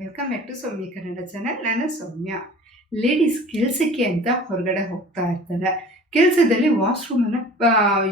Welcome back to Soumya Kannada channel ನಾನು ಸೌಮ್ಯ ladies ಕೆಲಸಕ್ಕೆ ಅಂತ ಹೊರಗಡೆ ಹೋಗ್ತಾ ಇರ್ತಾರೆ. ಕೆಲಸದಲ್ಲಿ ವಾಶ್ರೂಮನ್ನು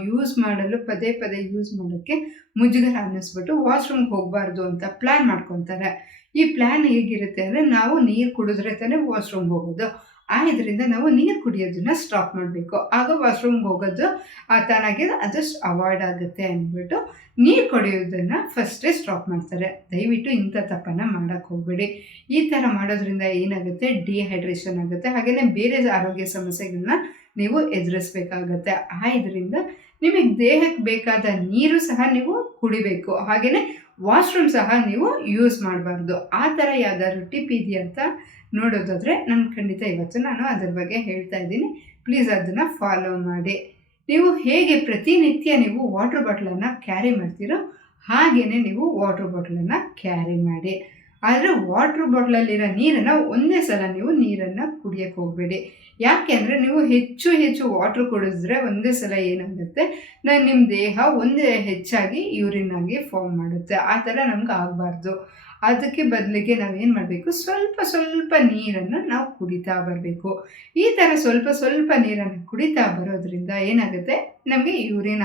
ಯೂಸ್ ಮಾಡಲು, ಪದೇ ಪದೇ ಯೂಸ್ ಮಾಡೋಕ್ಕೆ ಮುಜುಗರ ಅನ್ನಿಸ್ಬಿಟ್ಟು ವಾಶ್ರೂಮ್ಗೆ ಹೋಗಬಾರ್ದು ಅಂತ ಪ್ಲ್ಯಾನ್ ಮಾಡ್ಕೊತಾರೆ. ಈ ಪ್ಲ್ಯಾನ್ ಹೇಗಿರುತ್ತೆ ಅಂದರೆ ನಾವು ನೀರು ಕುಡಿದ್ರೆ ತಾನೇ ವಾಶ್ರೂಮ್ಗೆ ಹೋಗೋದು. ಆ ಇದರಿಂದ ನಾವು ನೀರು ಕುಡಿಯೋದನ್ನ ಸ್ಟಾಪ್ ಮಾಡಬೇಕು. ಆಗ ವಾಶ್ರೂಮ್ಗೆ ಹೋಗೋದು, ಆ ತಾನಾಗಿ ಅದು ಅವಾಯ್ಡ್ ಆಗುತ್ತೆ ಅಂದ್ಬಿಟ್ಟು ನೀರು ಕುಡಿಯೋದನ್ನು ಫಸ್ಟೇ ಸ್ಟಾಪ್ ಮಾಡ್ತಾರೆ. ದಯವಿಟ್ಟು ಇಂಥ ತಪ್ಪನ್ನು ಮಾಡೋಕ್ಕೆ ಹೋಗಬೇಡಿ. ಈ ಥರ ಮಾಡೋದ್ರಿಂದ ಏನಾಗುತ್ತೆ? ಡಿಹೈಡ್ರೇಷನ್ ಆಗುತ್ತೆ. ಹಾಗೆಯೇ ಬೇರೆ ಆರೋಗ್ಯ ಸಮಸ್ಯೆಗಳನ್ನ ನೀವು ಎದುರಿಸ್ಬೇಕಾಗತ್ತೆ. ಆ ಇದರಿಂದ ನಿಮಗೆ ದೇಹಕ್ಕೆ ಬೇಕಾದ ನೀರು ಸಹ ನೀವು ಕುಡಿಬೇಕು. ಹಾಗೆಯೇ ವಾಶ್ರೂಮ್ ಸಹ ನೀವು ಯೂಸ್ ಮಾಡಬಾರ್ದು. ಆ ಥರ ಯಾವ್ದಾದ್ರು ಟಿಪ್ ಇದೆಯಾ ಅಂತ ನೋಡೋದಾದರೆ ನಾನು ಖಂಡಿತ ಇವತ್ತು ನಾನು ಅದ್ರ ಬಗ್ಗೆ ಹೇಳ್ತಾ ಇದ್ದೀನಿ. ಪ್ಲೀಸ್ ಅದನ್ನು ಫಾಲೋ ಮಾಡಿ. ನೀವು ಹೇಗೆ ಪ್ರತಿನಿತ್ಯ ನೀವು ವಾಟರ್ ಬಾಟ್ಲನ್ನು ಕ್ಯಾರಿ ಮಾಡ್ತೀರೋ ಹಾಗೆಯೇ ನೀವು ವಾಟರ್ ಬಾಟ್ಲನ್ನು ಕ್ಯಾರಿ ಮಾಡಿ. ಆದರೆ ವಾಟ್ರ್ ಬಾಟ್ಲಲ್ಲಿರೋ ನೀರನ್ನು ಒಂದೇ ಸಲ ನೀವು ನೀರನ್ನು ಕುಡಿಯೋಕ್ಕೆ ಹೋಗಬೇಡಿ. ಯಾಕೆ ಅಂದರೆ ನೀವು ಹೆಚ್ಚು ಹೆಚ್ಚು ವಾಟ್ರ್ ಕುಡಿದ್ರೆ ಒಂದೇ ಸಲ ಏನಾಗುತ್ತೆ? ನಾನು ನಿಮ್ಮ ದೇಹ ಒಂದೇ ಹೆಚ್ಚಾಗಿ ಯೂರಿನ್ ಆಗಿ ಫಾರ್ಮ್ ಮಾಡುತ್ತೆ. ಆ ಥರ ನಮ್ಗೆ ಆಗಬಾರ್ದು. ಅದಕ್ಕೆ ಬದಲಿಗೆ ನಾವೇನು ಮಾಡಬೇಕು? ಸ್ವಲ್ಪ ಸ್ವಲ್ಪ ನೀರನ್ನು ನಾವು ಕುಡಿತಾ ಬರಬೇಕು. ಈ ಥರ ಸ್ವಲ್ಪ ಸ್ವಲ್ಪ ನೀರನ್ನು ಕುಡಿತಾ ಬರೋದ್ರಿಂದ ಏನಾಗುತ್ತೆ? ನಮಗೆ ಯೂರಿನ್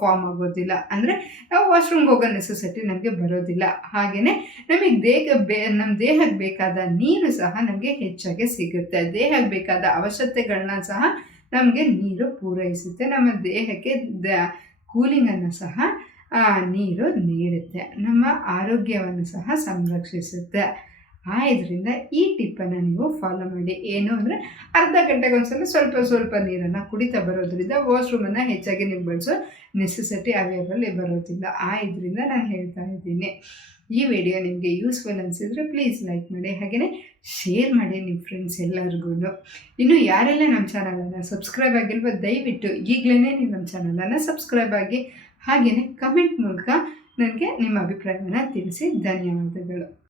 ಫಾರ್ಮ್ ಆಗೋದಿಲ್ಲ. ಅಂದರೆ ನಾವು ವಾಶ್ರೂಮ್ಗೆ ಹೋಗೋ ನೆಸೆಸಿಟಿ ನಮಗೆ ಬರೋದಿಲ್ಲ. ಹಾಗೆಯೇ ನಮಗೆ ದೇಹ ಬೇ ನಮ್ಮ ದೇಹಕ್ಕೆ ಬೇಕಾದ ನೀರು ಸಹ ನಮಗೆ ಹೆಚ್ಚಾಗಿ ಸಿಗುತ್ತೆ. ದೇಹಕ್ಕೆ ಬೇಕಾದ ಅವಶ್ಯಕತೆಗಳನ್ನ ಸಹ ನಮಗೆ ನೀರು ಪೂರೈಸುತ್ತೆ. ನಮ್ಮ ದೇಹಕ್ಕೆ ದ ಕೂಲಿಂಗನ್ನು ಸಹ ನೀರು ನೀಡುತ್ತೆ. ನಮ್ಮ ಆರೋಗ್ಯವನ್ನು ಸಹ ಸಂರಕ್ಷಿಸುತ್ತೆ. ಆ ಇದರಿಂದ ಈ ಟಿಪ್ಪನ್ನು ನೀವು ಫಾಲೋ ಮಾಡಿ. ಏನು ಅಂದರೆ ಅರ್ಧ ಗಂಟೆಗೆ ಒಂದ್ಸಲ ಸ್ವಲ್ಪ ಸ್ವಲ್ಪ ನೀರನ್ನು ಕುಡಿತಾ ಬರೋದ್ರಿಂದ ವಾಶ್ರೂಮನ್ನು ಹೆಚ್ಚಾಗಿ ನೀವು ಬಳಸೋ ನೆಸೆಸಿಟಿ ಅವೈಲೇಬಲ್ ಬರೋದಿಲ್ಲ. ಆ ಇದರಿಂದ ನಾನು ಹೇಳ್ತಾ ಇದ್ದೀನಿ. ಈ ವಿಡಿಯೋ ನಿಮಗೆ ಯೂಸ್ಫುಲ್ ಅನಿಸಿದ್ರೆ ಪ್ಲೀಸ್ ಲೈಕ್ ಮಾಡಿ. ಹಾಗೆಯೇ ಶೇರ್ ಮಾಡಿ ನಿಮ್ಮ ಫ್ರೆಂಡ್ಸ್ ಎಲ್ಲರಿಗೂ ಇನ್ನು ಯಾರೆಲ್ಲ ನಮ್ಮ ಚಾನಲನ್ನು ಸಬ್ಸ್ಕ್ರೈಬ್ ಆಗಿಲ್ವೋ ದಯವಿಟ್ಟು ಈಗಲೇ ನೀವು ನಮ್ಮ ಚಾನಲನ್ನು ಸಬ್ಸ್ಕ್ರೈಬ್ ಆಗಿ ಹಾಗೆಯೇ ಕಮೆಂಟ್ ಮೂಲಕ ನನಗೆ ನಿಮ್ಮ ಅಭಿಪ್ರಾಯವನ್ನು ತಿಳಿಸಿ. ಧನ್ಯವಾದಗಳು.